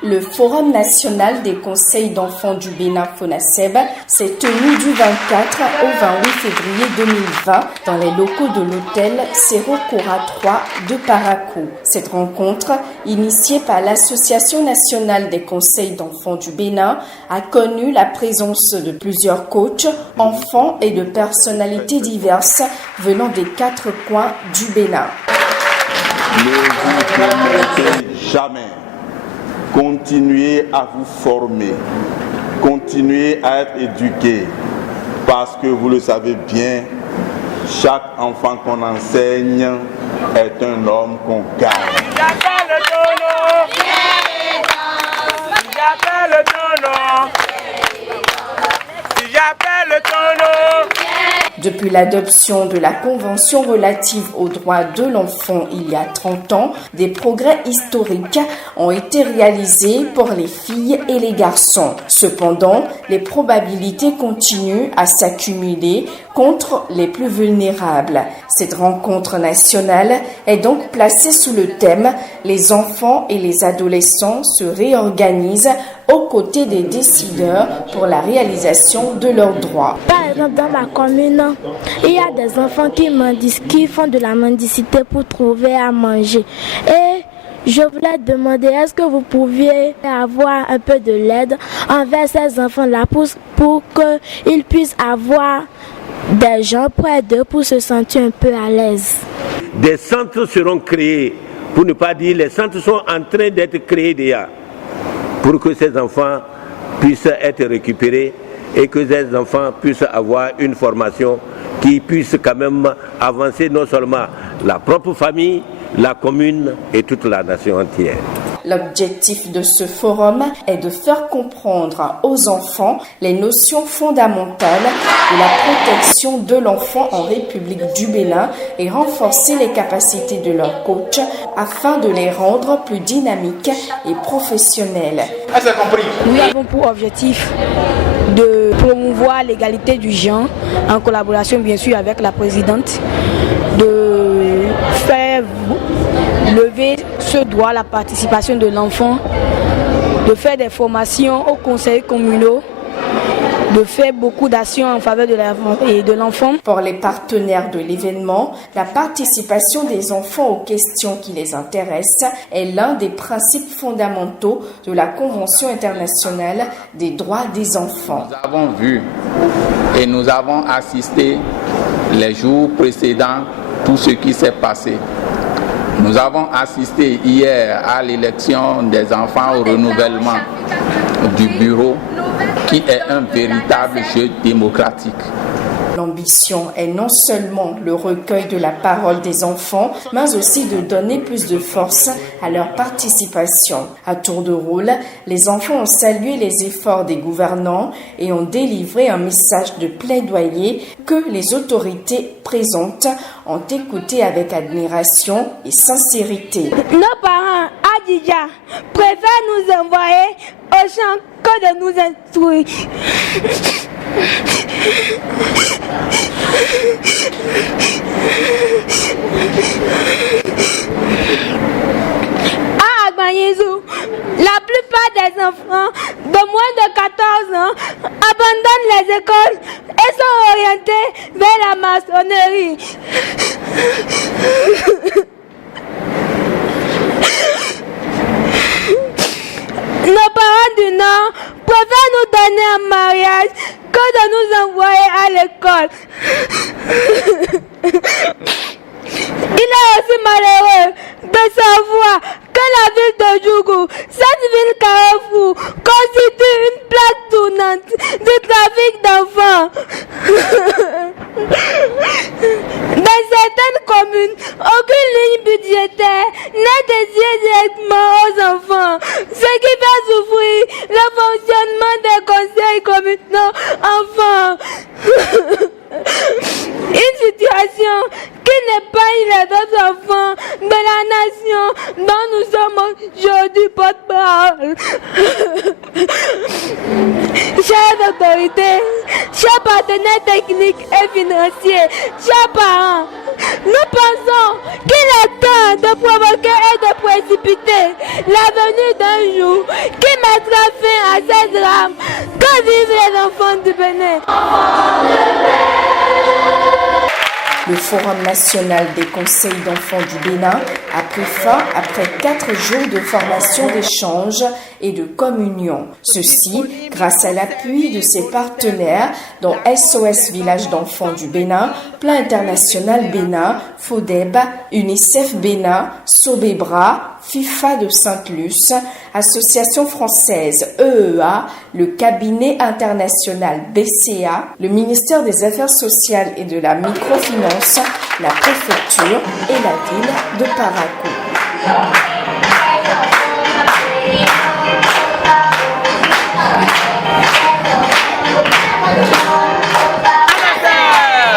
Le Forum national des conseils d'enfants du Bénin FONASEB s'est tenu du 24 au 28 février 2020 dans les locaux de l'hôtel Serokora 3 de Parakou. Cette rencontre, initiée par l'Association nationale des conseils d'enfants du Bénin, a connu la présence de plusieurs coachs, enfants et de personnalités diverses venant des 4 coins du Bénin. Ne vous permettez jamais. Continuez à vous former, continuez à être éduqués, parce que vous le savez bien, chaque enfant qu'on enseigne est un homme qu'on gagne. Depuis l'adoption de la Convention relative aux droits de l'enfant il y a 30 ans, des progrès historiques ont été réalisés pour les filles et les garçons. Cependant, les probabilités continuent à s'accumuler contre les plus vulnérables. Cette rencontre nationale est donc placée sous le thème « Les enfants et les adolescents se réorganisent aux côtés des décideurs pour la réalisation de leurs droits ». Par exemple, dans ma commune, il y a des enfants qui font de la mendicité pour trouver à manger. Et je voulais demander, est-ce que vous pouviez avoir un peu de l'aide envers ces enfants-là pour qu'ils puissent avoir des gens près d'eux pour se sentir un peu à l'aise. Des centres seront créés, pour ne pas dire les centres sont en train d'être créés déjà, pour que ces enfants puissent être récupérés et que ces enfants puissent avoir une formation qui puisse quand même avancer non seulement la propre famille, la commune et toute la nation entière. L'objectif de ce forum est de faire comprendre aux enfants les notions fondamentales de la protection de l'enfant en République du Bénin et renforcer les capacités de leurs coachs afin de les rendre plus dynamiques et professionnels. Nous avons pour objectif de promouvoir l'égalité du genre en collaboration bien sûr avec la présidente, de faire lever ce droit à la participation de l'enfant, de faire des formations aux conseils communaux, de faire beaucoup d'actions en faveur de l'enfant. Pour les partenaires de l'événement, la participation des enfants aux questions qui les intéressent est l'un des principes fondamentaux de la Convention internationale des droits des enfants. Nous avons vu et nous avons assisté les jours précédents tout ce qui s'est passé. Nous avons assisté hier à l'élection des enfants au renouvellement du bureau qui est un véritable jeu démocratique. L'ambition est non seulement le recueil de la parole des enfants, mais aussi de donner plus de force à leur participation. À tour de rôle, les enfants ont salué les efforts des gouvernants et ont délivré un message de plaidoyer que les autorités présentes ont écouté avec admiration et sincérité. Nos parents, Adja, préfèrent nous envoyer au champ que de nous instruire. À Agbayezou, la plupart des enfants de moins de 14 ans abandonnent les écoles et sont orientés vers la maçonnerie. Nos parents du Nord préfèrent nous donner un mariage que de nous envoyer à l'école. Il est aussi malheureux de savoir que la ville de Djougou, cette ville carrefour, constitue une plaque tournante du trafic d'enfants. Dans certaines communes, aucune ligne budgétaire n'est dédiée directement aux enfants, ce qui fait souffrir le fonctionnement des conseils communaux enfants. Une situation qui n'est pas une des autres enfants de la nation dont nous sommes aujourd'hui porte-parole. Chers autorités, chers partenaires techniques et financiers, chers parents, nous pensons qu'il est temps de provoquer et de précipiter la venue d'un jour qui mettra fin à ces drames que vivent les enfants du Bénin. Le Forum national des conseils d'enfants du Bénin a pris fin après 4 jours de formation, d'échange et de communion. Ceci grâce à l'appui de ses partenaires dont SOS Village d'enfants du Bénin, Plan International Bénin, FODEB, UNICEF Bénin, Sobebra, FIFA de Sainte-Luce, Association française EEA, le cabinet international BCA, le ministère des Affaires sociales et de la microfinance, la préfecture et la ville de Parakou.